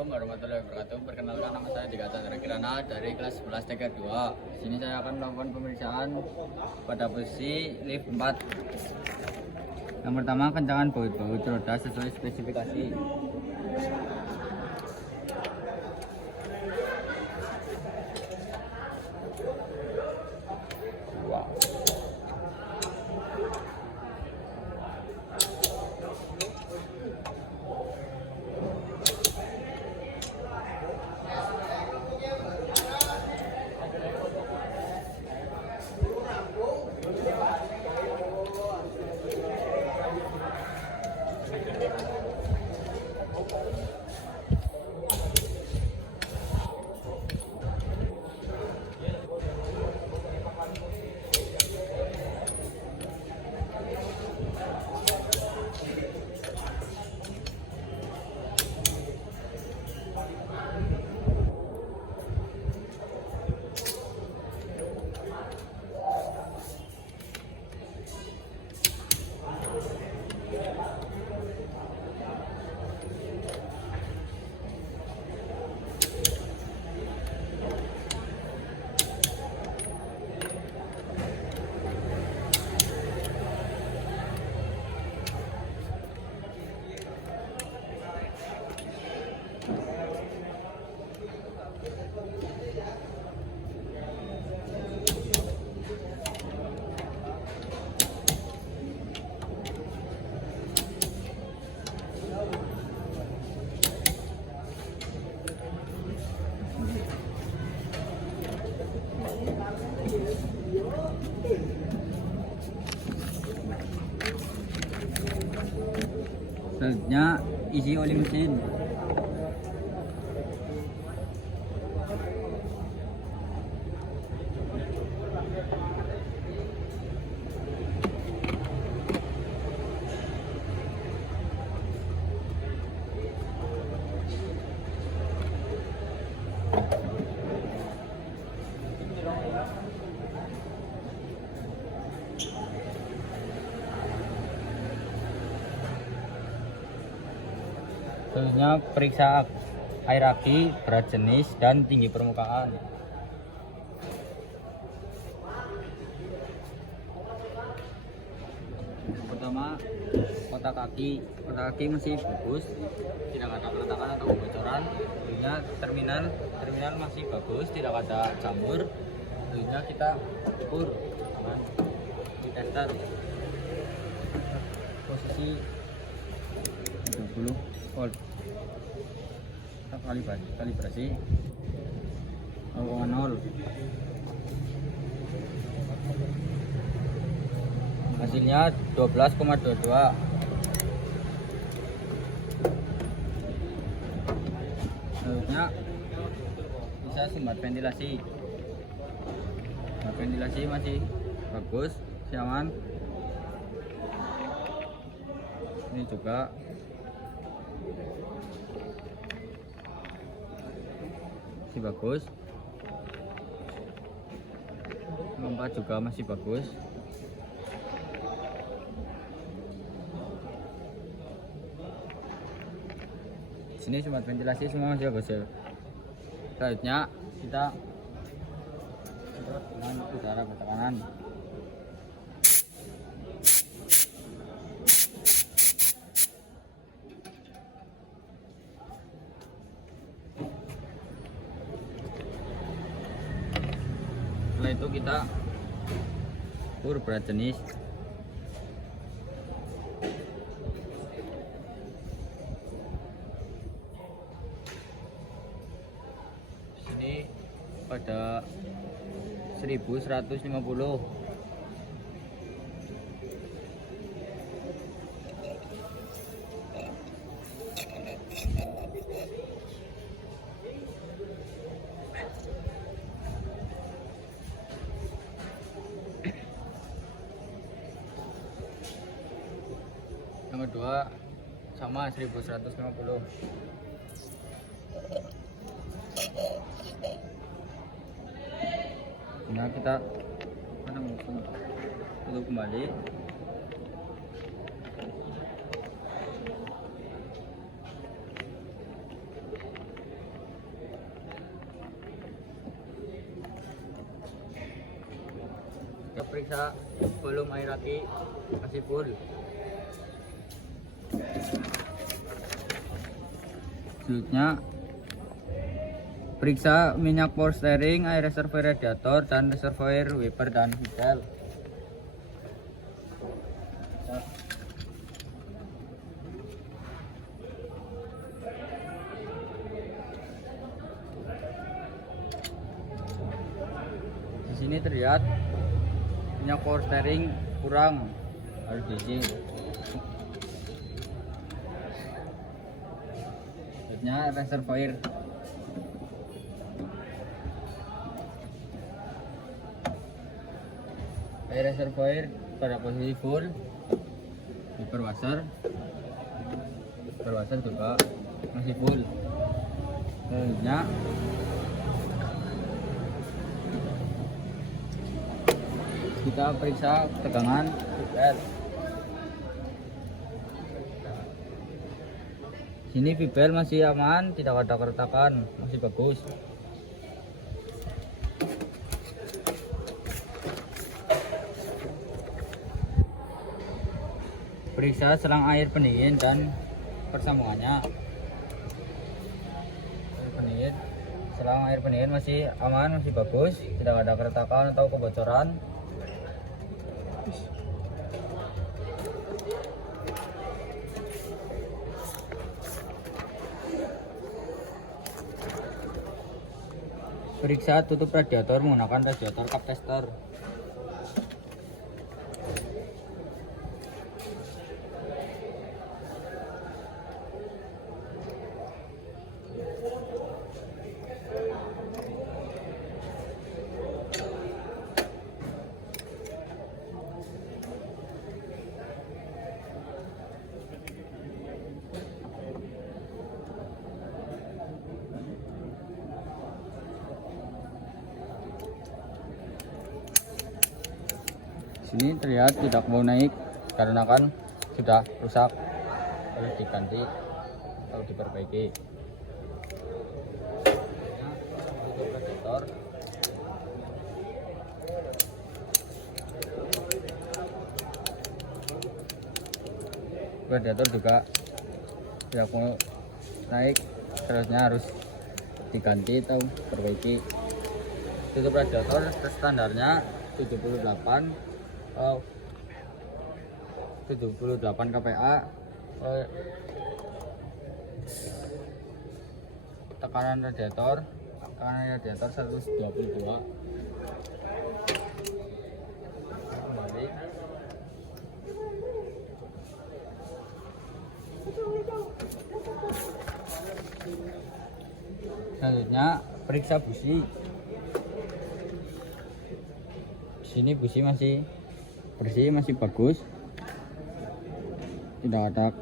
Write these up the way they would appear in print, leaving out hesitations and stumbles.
Assalamualaikum warahmatullahi wabarakatuh. Perkenalkan, nama saya Dika Chandra Kirana dari kelas 11 TK2. Sini saya akan melakukan pemeriksaan pada posisi lift 4. Yang pertama, kencangan baut roda sesuai spesifikasi. Wow. Selanjutnya isi oli mesin. Selanjutnya periksa air aki, berat jenis, dan tinggi permukaan. Pertama, kotak kaki masih bagus, tidak ada keretakan atau kebocoran. Selanjutnya terminal masih bagus, tidak ada jamur. Selanjutnya kita ukur di tester posisi 20 volt. Kita kalibrasi 0,0. Hasilnya 12,22. Selanjutnya bisa sumbat ventilasi. Ventilasi masih bagus, nyaman. Ini juga masih bagus. Pompa juga masih bagus. Sini sumbat ventilasi semua masih bagus ya. Selanjutnya kita sedot dengan udara bertekanan. Setelah itu kita ukur berat jenis. Sini pada 1150. Yang kedua sama 1150. Nah, kita tutup kembali. periksa volume air aki masih full. Selanjutnya periksa minyak power steering, air reservoir radiator, dan reservoir wiper dan diesel. Di sini terlihat minyak power steering kurang, harus diisi. Selanjutnya reservoir. Air reservoir pada posisi full. Wiper washer juga masih full. Selanjutnya kita periksa tegangan VBL. Sini VBL masih aman, tidak ada keretakan, masih bagus. Periksa selang air pendingin dan persambungannya. Selang air pendingin masih aman, masih bagus, tidak ada keretakan atau kebocoran. Periksa tutup radiator menggunakan radiator cup tester. Sini terlihat tidak mau naik karena kan sudah rusak, harus diganti atau diperbaiki. Untuk radiator juga tidak mau naik, terusnya harus diganti atau perbaiki. Tutup radiator standarnya 78 kPa. Tekanan radiator 122. Kembali. Selanjutnya periksa busi. Sini busi masih bersih, masih bagus, tidak ada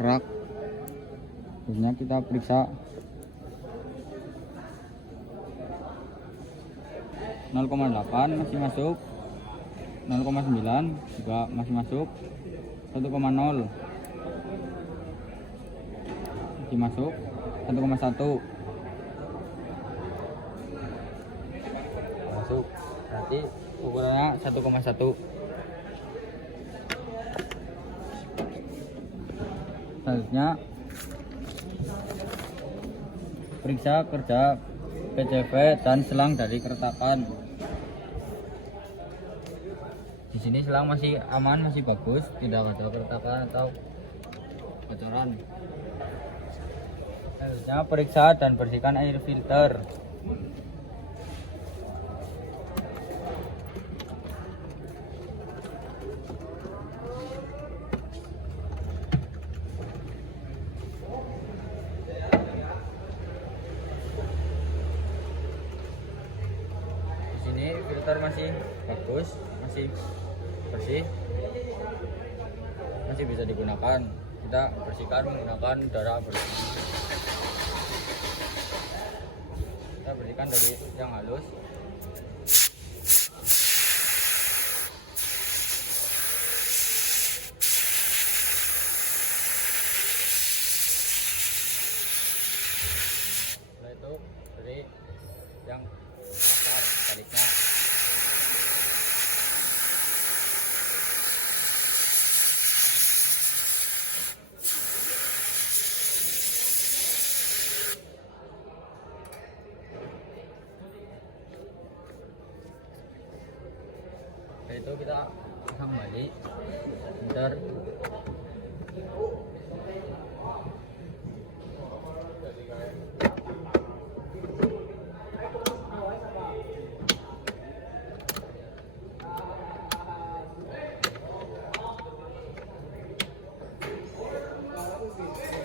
kerak. Selanjutnya kita periksa 0,8 masih masuk, 0,9 juga masih masuk, 1,0 masih masuk, 1,1 masuk, berarti ukurannya 1,1. Selanjutnya periksa kerja PCV dan selang dari keretakan. Di sini selang masih aman, masih bagus, tidak ada keretakan atau bocoran. Selanjutnya periksa dan bersihkan air filter. Filter masih bagus, masih bersih, masih bisa digunakan. Kita bersihkan menggunakan udara bersih. Kita bersihkan dari yang halus. Setelah itu dari yang kasar sebaliknya. itu kita pasang balik bentar.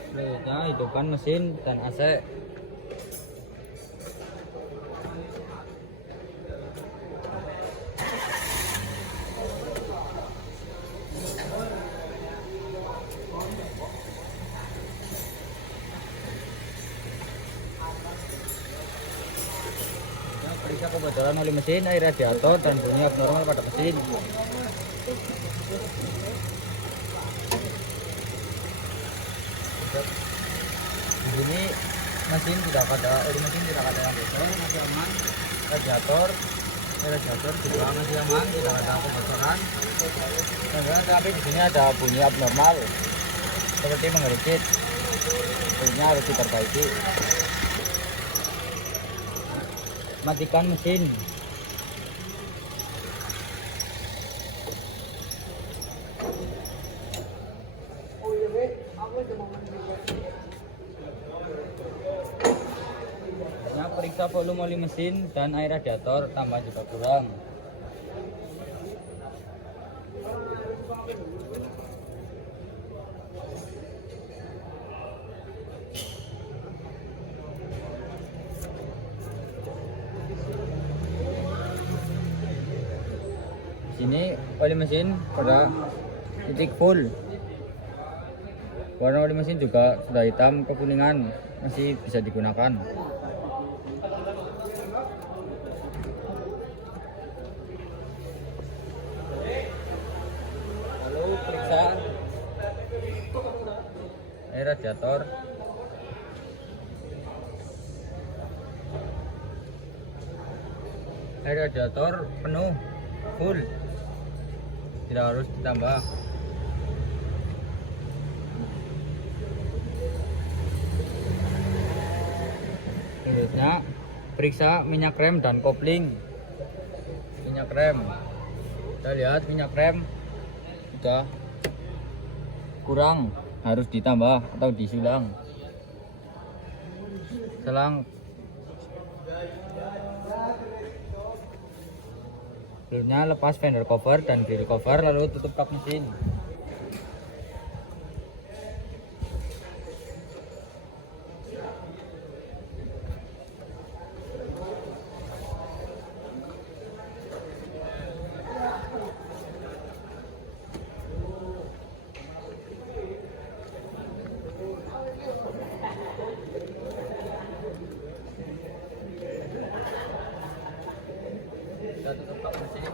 Selanjutnya hidupkan mesin dan AC. Periksa kebocoran oli mesin, air radiator, dan bunyi abnormal pada mesin. Di sini mesin tidak ada, oli mesin tidak ada yang bocor, masih aman. Radiator juga masih aman, tidak ada kebocoran. Tapi di sini ada bunyi abnormal seperti mengericit. Bunyinya harus diperbaiki. Matikan mesin. Nah, periksa volume oli mesin dan air radiator, tambah juga kurang. Sini oli mesin pada titik full. Warna oli mesin juga sudah hitam kekuningan, masih bisa digunakan. Lalu periksa air radiator. Air radiator penuh, full, tidak harus ditambah. Selanjutnya periksa minyak rem dan kopling. Minyak rem, kita lihat minyak rem sudah kurang, harus ditambah atau disulang. Selanjutnya lepas fender cover dan grill cover, lalu tutup kap mesin. Kita tutup kap mesin.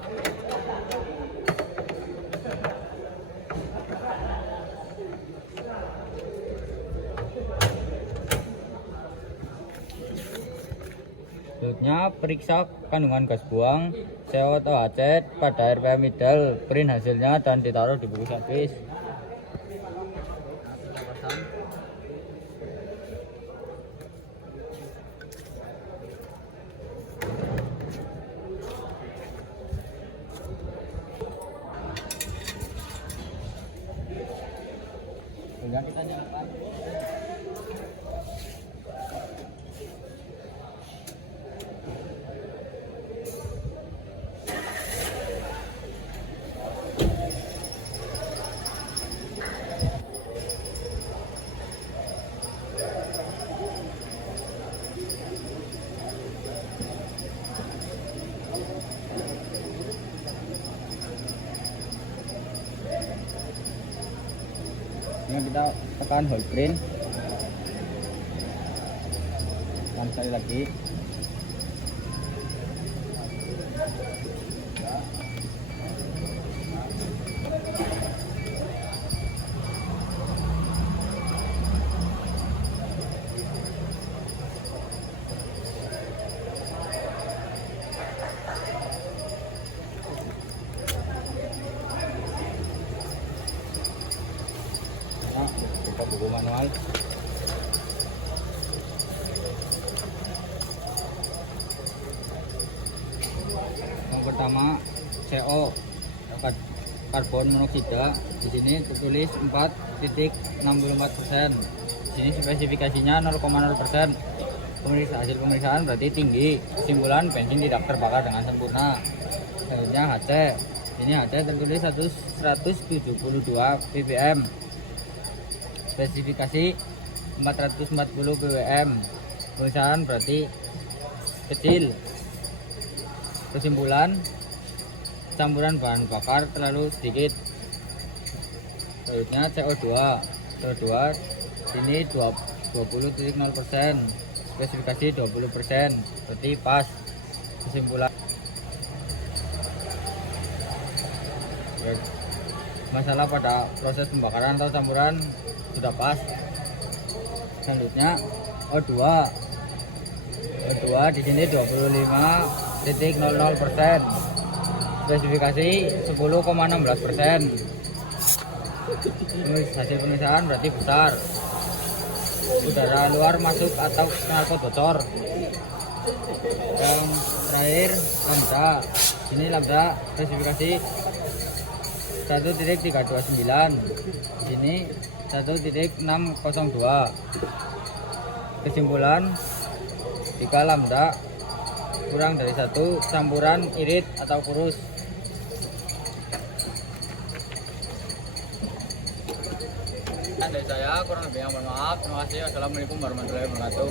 Selanjutnya periksa kandungan gas buang, CO atau acet pada RPM idle, print hasilnya dan ditaruh di buku servis. Kemudian kita nyalakan. Ini kita tekan hold print dan sekali lagi. Nah, buka buku manual. Yang pertama CO karbon monoksida. Di sini tertulis 4,64%. Di sini spesifikasinya 0,0%. Hasil pemeriksaan berarti tinggi. Kesimpulan bensin tidak terbakar dengan sempurna. Selanjutnya HC. Ini HC tertulis 172 ppm. Spesifikasi 440 ppm. Pemeriksaan berarti kecil. Kesimpulan campuran bahan bakar terlalu sedikit. Selanjutnya CO2. CO2 ini 20,0%. Spesifikasi 20%. Berarti pas. Kesimpulan masalah pada proses pembakaran atau campuran sudah pas. Selanjutnya O2. O2 di sini 25,00%. Spesifikasi 10,16%. Hasil pemeriksaan berarti besar. Udara luar masuk atau knalpot bocor. Yang terakhir lambda. Ini lambda spesifikasi 1,329. Ini 1,602. Kesimpulan, jika lambda kurang dari 1, campuran irit atau kurus. Dari saya kurang lebih, mohon maaf. Terima kasih. Assalamualaikum warahmatullahi wabarakatuh.